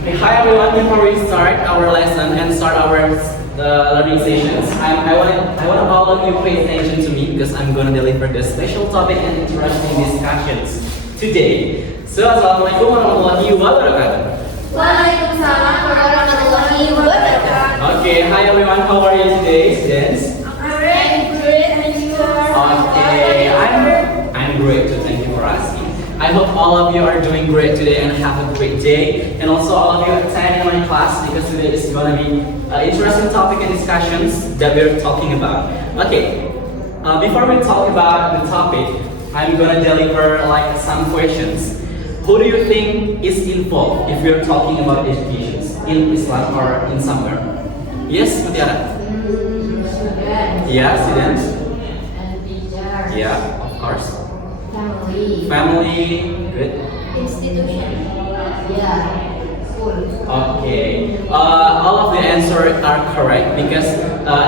Okay, hi everyone. Before we start our lesson and start our learning sessions, I want all of you pay attention to me because I'm gonna deliver the special topic and interesting discussions today. So, assalamualaikum warahmatullahi wabarakatuh. Waalaikumsalam warahmatullahi wabarakatuh. Okay, hi everyone. How are you today, students? I'm great, and you are? Okay, I'm great too. Thank you for asking. I hope all of you are doing great today and have a great day. And also all of you attending my class because today is going to be an interesting topic and discussions that we're talking about. Okay, before we talk about the topic, I'm going to deliver like some questions. Who do you think is involved if we're talking about education in Islam or in somewhere? Yes, Mutiara? Yeah, students? And teacher. Yeah, of course. Family. Good. Institution. Yeah. School. Okay. All of the answers are correct because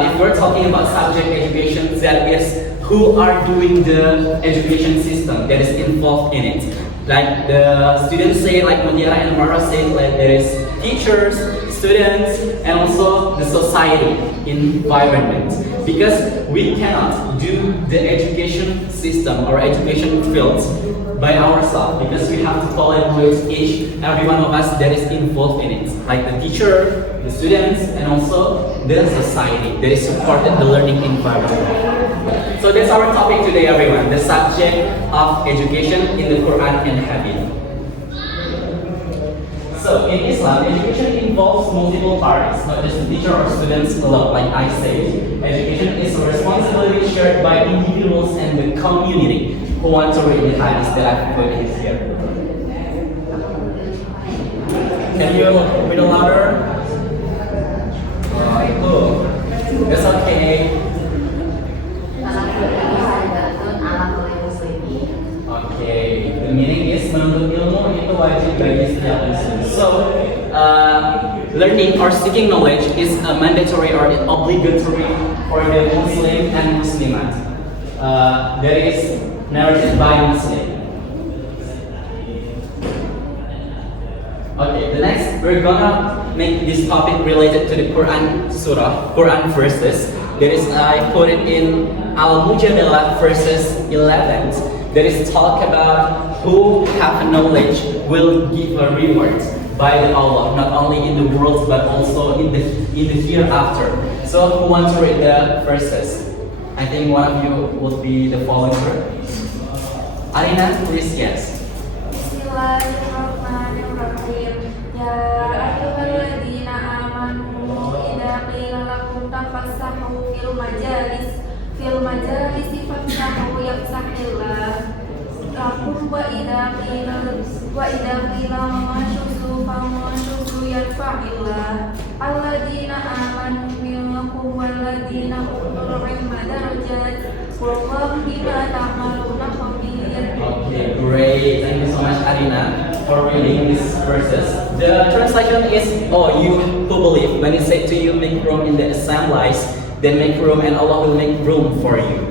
if we're talking about subject education, that is who are doing the education system that is involved in it. Like the students say, like Mutiara and Mara say, like there is teachers, students, and also the society environment. Because we cannot do the education system or education fields by ourselves because we have to collaborate each every one of us that is involved in it, like the teacher, the students, and also the society that is supported the learning environment. So that's our topic today, everyone, the subject of education in the Quran and Hadith. So in Islam, education involves multiple parties, not just the teacher or students alone, like I say. Education is a responsibility shared by individuals and the community. Who want to read the hadith that I've put in here? Can you read it louder? Oh, that's okay. Okay, the meaning is menuntut ilmu itu wajib bagi setiap muslim. So, learning or seeking knowledge is mandatory or obligatory for the Muslim and Muslimat. That is narrated by Muslim. Okay, the next we're gonna make this topic related to the Quran surah, Quran verses. That is, I put it in Al-Mujadalah verses 11. That is talk about who have knowledge will give a reward by the Allah, not only in the world but also in the hereafter. So who wants to read the verses? I think one of you will be the follower. Arina, please, yes. Bismillahirrahmanirrahim. Ya ayyuhalladzina amanu idza qila lakum tafassahu fil majalisi fafsahu yafsahillah lakum wa idza qila mashuzu famashuzu yarfa'illah alladzina amanu minkum walladzina utul ilma darajat wallahu bima ta'maluna khabir. Okay, great. Thank you so much, Arina, for reading these verses. The translation is, oh, you who believe, when He said to you, make room in the assemblies, then make room and Allah will make room for you.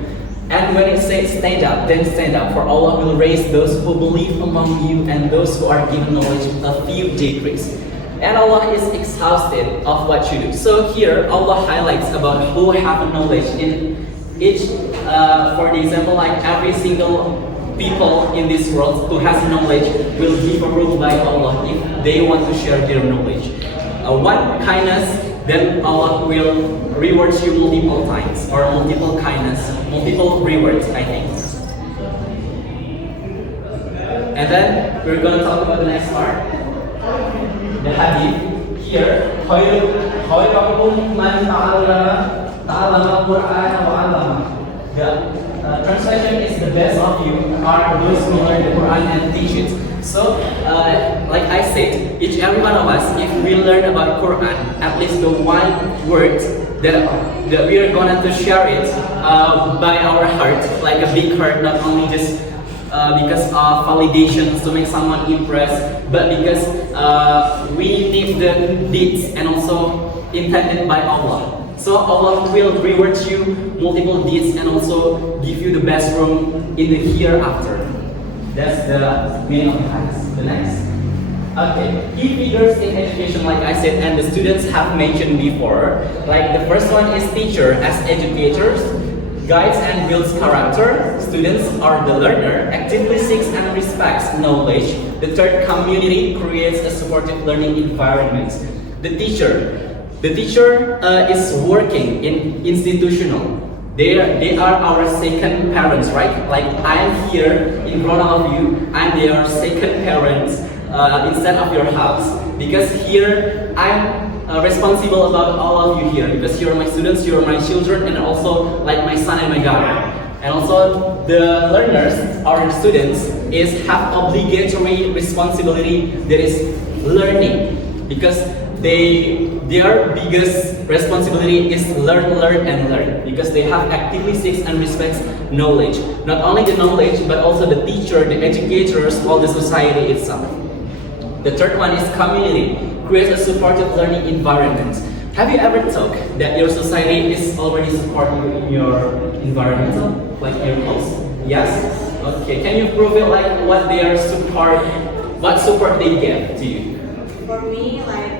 And when it says stand up, then stand up, for Allah will raise those who believe among you and those who are given knowledge a few degrees. And Allah is exhausted of what you do. So here, Allah highlights about who have knowledge in each, for the example, like every single people in this world who has knowledge will give a rule by Allah if they want to share their knowledge. One kindness, then Allah will reward you multiple times, or multiple kindness, multiple rewards, I think. And then we're going to talk about the next part, the hadith. Here, khairukum man ta'allama Qur'an wa 'allama. The translation is the best of you are those who learn the Quran and teach it. So, like I said, each every one of us, if we learn about Quran, at least the one word that we are going to share it by our heart, like a big heart, not only just because of validations to make someone impressed, but because we need the deeds and also intended by Allah. So Allah will reward you multiple deeds and also give you the best room in the hereafter. That's the meaning of the hadith. The next. Okay, key figures in education, like I said, and the students have mentioned before. Like the first one is teacher as educators, guides and builds character. Students are the learner, actively seeks and respects knowledge. The third, community creates a supportive learning environment. The teacher is working in institutional. They are our second parents, right? Like I'm here in front of you, and they are second parents instead of your house. Because here I'm responsible about all of you here. Because you're my students, you're my children, and also like my son and my daughter. And also the learners or students is have obligatory responsibility, that is learning, because their biggest responsibility is learn, because they have actively seeks and respects knowledge. Not only the knowledge, but also the teacher, the educators, all the society itself. The third one is community, creates a supportive learning environment. Have you ever thought that your society is already supporting you in your environment, like your house? Yes? Okay, can you prove it, like what support they give to you? For me, like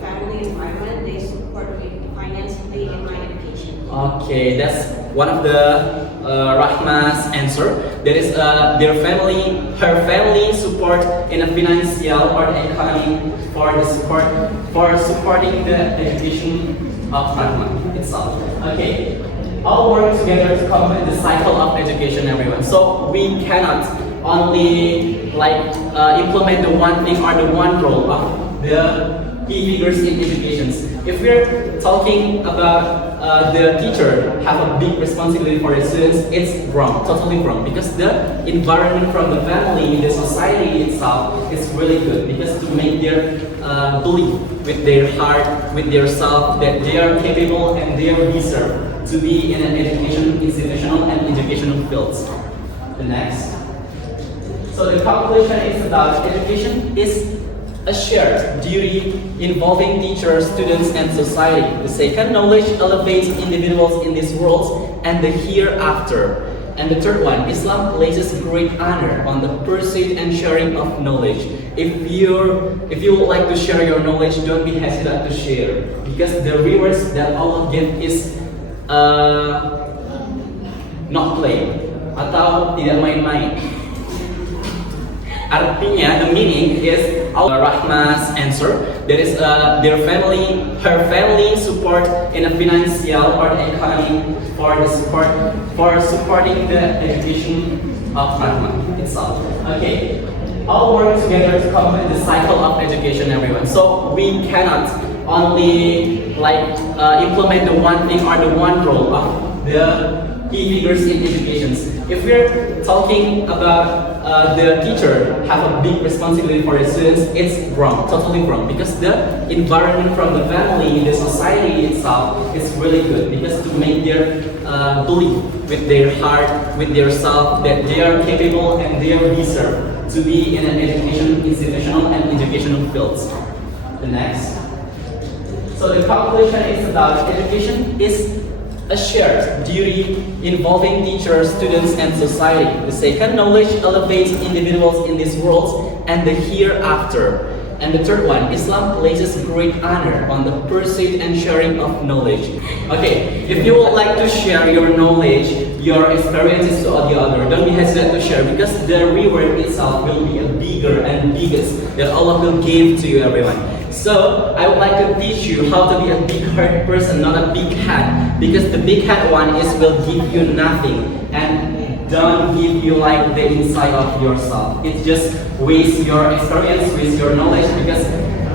family environment, they support me financially in my education. Okay, that's one of the Rahma's answer. That is her family support in a financial or the economy for supporting the education of Rahma itself. Okay, all work together to complete the cycle of education, everyone. So we cannot only implement the one thing or the one role of the key figures in education. If we're talking about the teacher have a big responsibility for the students, it's wrong, totally wrong, because the environment from the family, the society itself is really good, because to make their belief with their heart, with their self, that they are capable and they deserve to be in an education, institutional and educational fields. The next. So the conclusion is about education is a shared duty involving teachers, students, and society. The second, knowledge elevates individuals in this world and the hereafter. And the third one, Islam places great honor on the pursuit and sharing of knowledge. If you would like to share your knowledge, don't be hesitant to share, because the rewards that Allah gives is not play atau tidak main-main. Artinya, the meaning is Rahma's answer. That is her family support in a financial or the economy for supporting the education of Rahma itself. Okay, all work together to complete the cycle of education, everyone. So we cannot only implement the one thing or the one role of the key figures in education. If we're talking about the teacher have a big responsibility for the students, it's wrong, totally wrong, because the environment from the family, the society itself is really good, because to make their belief with their heart, with their self, that they are capable and they deserve to be in an education, institutional and educational fields. The next. So the conclusion is about education is a shared duty involving teachers, students, and society. The second, knowledge elevates individuals in this world and the hereafter. And the third one, Islam places great honor on the pursuit and sharing of knowledge. Okay, if you would like to share your knowledge, your experiences to the other, don't be hesitant to share, because the reward itself will be a bigger and biggest that Allah will give to you, everyone. So I would like to teach you how to be a big heart person, not a big head, because the big head one will give you nothing and don't give you like the inside of yourself. It just waste your experience, waste your knowledge, because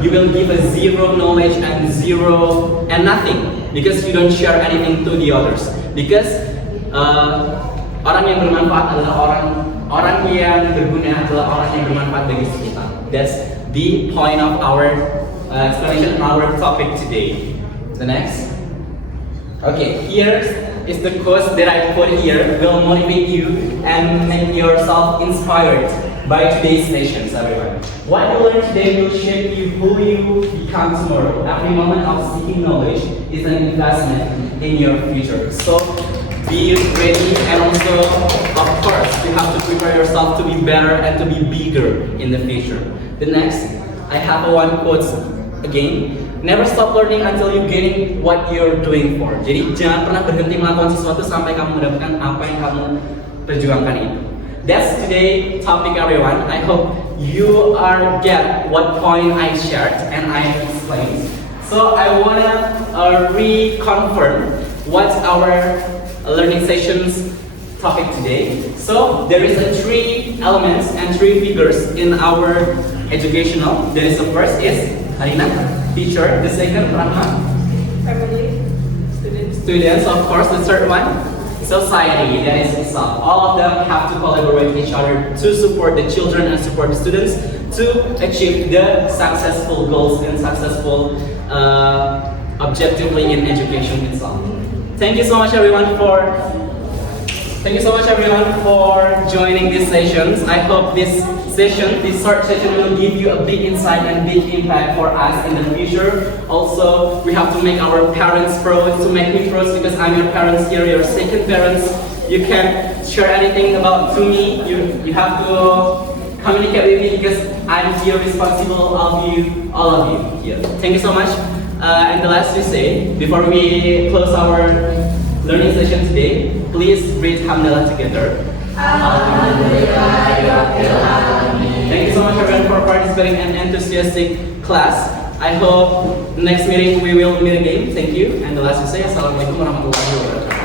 you will give a zero knowledge and nothing, because you don't share anything to the others. Because orang yang bermanfaat adalah orang yang berguna adalah orang yang bermanfaat bagi sekitar. That's the point of our explanation, our topic today. The next. Okay, here is the quote that I put here will motivate you and make yourself inspired by today's sessions, everyone. What you learn today will shape you who you become tomorrow. Every moment of seeking knowledge is an investment in your future. So be ready, and also, of course, you have to prepare yourself to be better and to be bigger in the future. The next, I have one quote again. Never stop learning until you getting what you're doing for. Jadi jangan pernah berhenti melakukan sesuatu sampai kamu mendapatkan apa yang kamu perjuangkan itu. That's today topic, everyone. I hope you are get what point I shared and I explained. So I wanna reconfirm what's our learning sessions topic today. So there is a 3 elements and 3 figures in our educational. There is the first is Arina, teacher. The second, Rahma, Family, students. students. Of course, the third one, society. That is itself. All of them have to collaborate with each other to support the children and support the students to achieve the successful goals and successful objectively in education itself. Thank you so much, everyone, for joining these sessions. I hope this short session will give you a big insight and big impact for us in the future. Also, we have to make our parents proud, to make me proud because I'm your parents here, your second parents. You can share anything about to me. You have to communicate with me because I'm here responsible of you, all of you. Yeah. Thank you so much. And the last to say, before we close our learning session today, please read Hamdalah together. Thank you so much, everyone, for participating in an enthusiastic class. I hope next meeting we will meet again. Thank you. And the last to say, Assalamualaikum warahmatullahi wabarakatuh.